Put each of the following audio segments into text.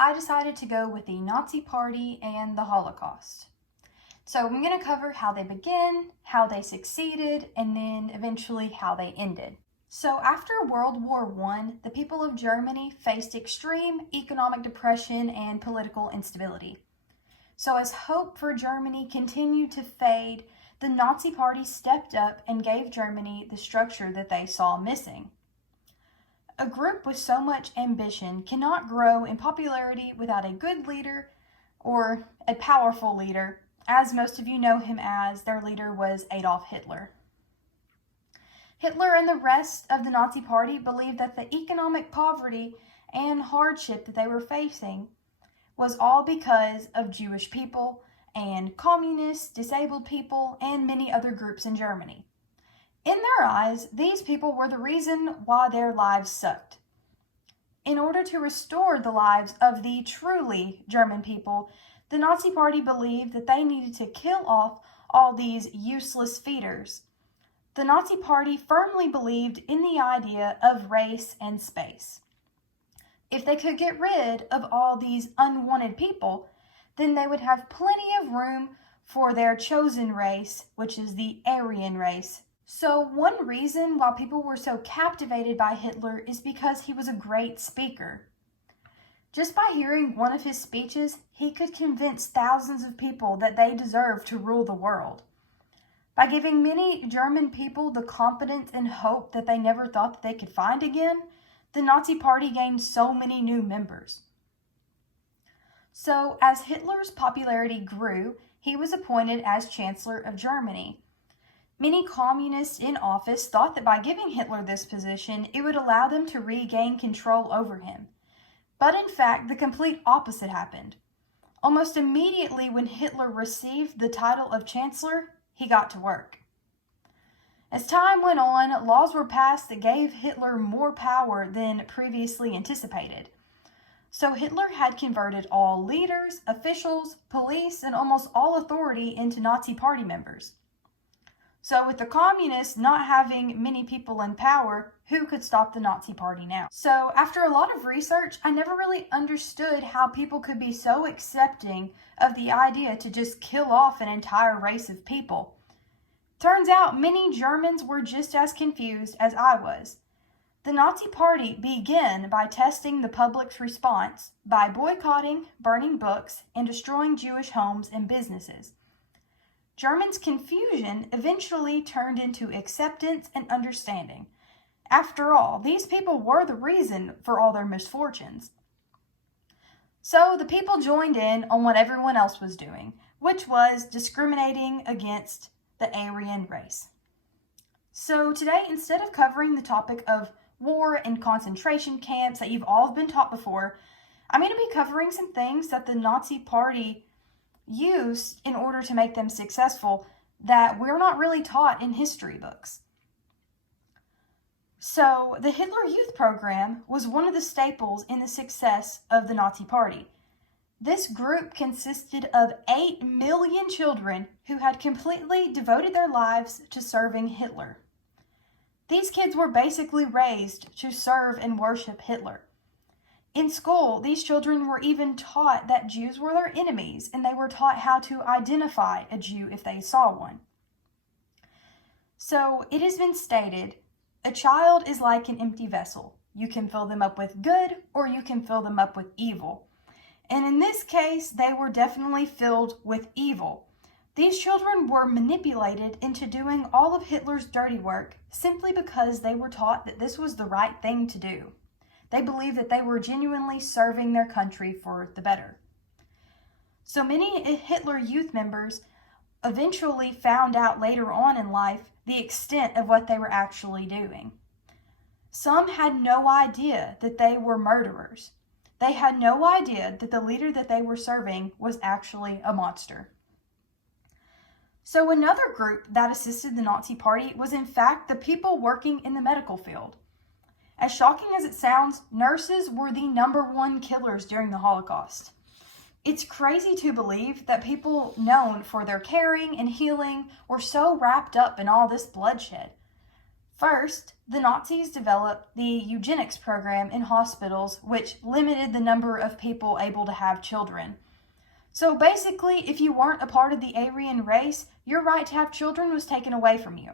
I decided to go with the Nazi Party and the Holocaust. So I'm going to cover how they began, how they succeeded, and then eventually how they ended. So after World War I, the people of Germany faced extreme economic depression and political instability. So as hope for Germany continued to fade, the Nazi Party stepped up and gave Germany the structure that they saw missing. A group with so much ambition cannot grow in popularity without a good leader or a powerful leader, as most of you know him as. Their leader was Adolf Hitler. Hitler and the rest of the Nazi Party believed that the economic poverty and hardship that they were facing was all because of Jewish people and communists, disabled people, and many other groups in Germany. In their eyes, these people were the reason why their lives sucked. In order to restore the lives of the truly German people, the Nazi Party believed that they needed to kill off all these useless feeders. The Nazi Party firmly believed in the idea of race and space. If they could get rid of all these unwanted people, then they would have plenty of room for their chosen race, which is the Aryan race. So one reason why people were so captivated by Hitler is because he was a great speaker. Just by hearing one of his speeches, he could convince thousands of people that they deserved to rule the world. By giving many German people the confidence and hope that they never thought that they could find again, the Nazi Party gained so many new members. So as Hitler's popularity grew, he was appointed as Chancellor of Germany. Many communists in office thought that by giving Hitler this position, it would allow them to regain control over him. But in fact, the complete opposite happened. Almost immediately when Hitler received the title of Chancellor, he got to work. As time went on, laws were passed that gave Hitler more power than previously anticipated. So Hitler had converted all leaders, officials, police, and almost all authority into Nazi Party members. So with the communists not having many people in power, who could stop the Nazi Party now? So after a lot of research, I never really understood how people could be so accepting of the idea to just kill off an entire race of people. Turns out many Germans were just as confused as I was. The Nazi Party began by testing the public's response by boycotting, burning books, and destroying Jewish homes and businesses. Germans' confusion eventually turned into acceptance and understanding. After all, these people were the reason for all their misfortunes. So the people joined in on what everyone else was doing, which was discriminating against the Aryan race. So today, instead of covering the topic of war and concentration camps that you've all been taught before, I'm going to be covering some things that the Nazi Party used in order to make them successful that we're not really taught in history books. So the Hitler Youth Program was one of the staples in the success of the Nazi Party. This group consisted of 8 million children who had completely devoted their lives to serving Hitler. These kids were basically raised to serve and worship Hitler. In school, these children were even taught that Jews were their enemies, and they were taught how to identify a Jew if they saw one. So it has been stated, a child is like an empty vessel. You can fill them up with good, or you can fill them up with evil. And in this case, they were definitely filled with evil. These children were manipulated into doing all of Hitler's dirty work simply because they were taught that this was the right thing to do. They believed that they were genuinely serving their country for the better. So many Hitler Youth members eventually found out later on in life the extent of what they were actually doing. Some had no idea that they were murderers. They had no idea that the leader that they were serving was actually a monster. So another group that assisted the Nazi Party was in fact the people working in the medical field. As shocking as it sounds, nurses were the #1 killers during the Holocaust. It's crazy to believe that people known for their caring and healing were so wrapped up in all this bloodshed. First, the Nazis developed the eugenics program in hospitals, which limited the number of people able to have children. So basically, if you weren't a part of the Aryan race, your right to have children was taken away from you.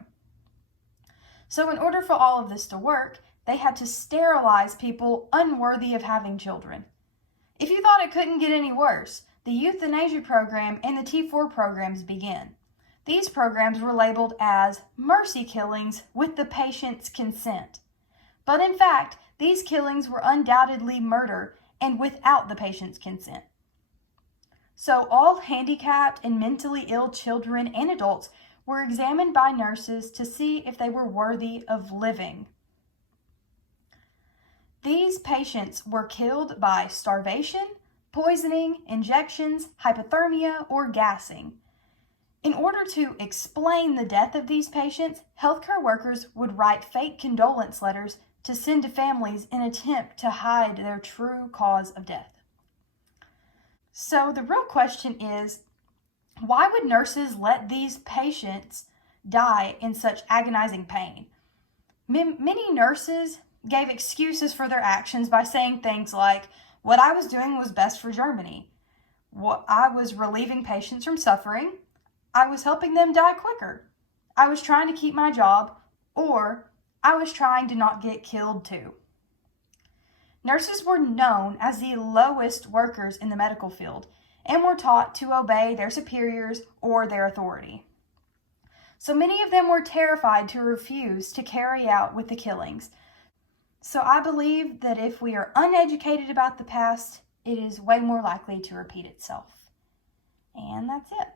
So in order for all of this to work, they had to sterilize people unworthy of having children. If you thought it couldn't get any worse, the euthanasia program and the T4 programs began. These programs were labeled as mercy killings with the patient's consent. But in fact, these killings were undoubtedly murder and without the patient's consent. So all handicapped and mentally ill children and adults were examined by nurses to see if they were worthy of living. These patients were killed by starvation, poisoning, injections, hypothermia, or gassing. In order to explain the death of these patients, healthcare workers would write fake condolence letters to send to families in an attempt to hide their true cause of death. So the real question is, why would nurses let these patients die in such agonizing pain? Many nurses gave excuses for their actions by saying things like, what I was doing was best for Germany. I was relieving patients from suffering. I was helping them die quicker. I was trying to keep my job, or I was trying to not get killed too. Nurses were known as the lowest workers in the medical field and were taught to obey their superiors or their authority. So many of them were terrified to refuse to carry out with the killings. So I believe that if we are uneducated about the past, it is way more likely to repeat itself. And that's it.